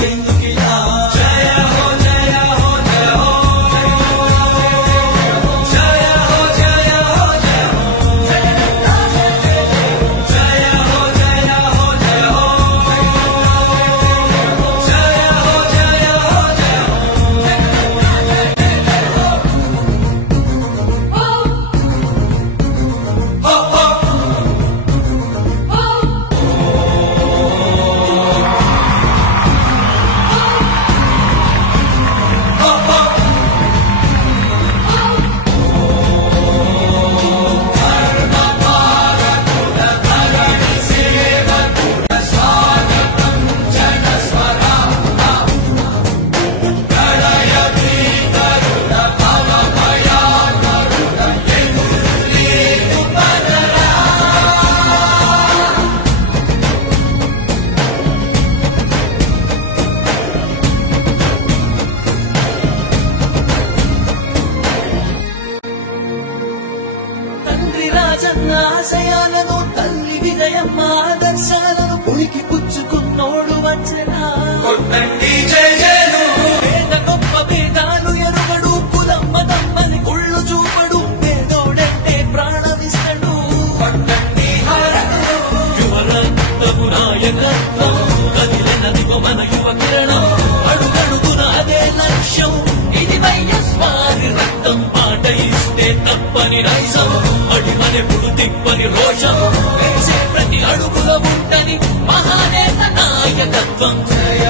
చెందుకిలా జయ హో జయ హో జయ హో జయ హో జయ హో జయ హో జయ హో జయ హో జయ హో జయ హో జయ హో జయ తండ్రి రాజన్న ఆశయాలను తల్లి విజయమ్మ ఆదర్శాలను పులికి పుచ్చుకున్నోడు వచ్చనా కొట్టండి జయ జయను పేద గొప్ప భేదాలు ఎరుగడు కులమ్మ తమ్మని కుళ్ళు చూపడు పేదోడంటే ప్రాణమిస్తడు కొట్టండి హారతులు యువరక్తము నాయకత్వం కదిలినదిగో మన యువ కిరణం అడుగడుగున అదే లక్ష్యం ఇది వైఎస్వారి రక్తం పాట ఇస్తే తప్పని రైసం అడిమనెప్పుడు తిప్పని రోషం వేసే ప్రతి అడుగులో ఉంటని మహానేత నాయకత్వం జయ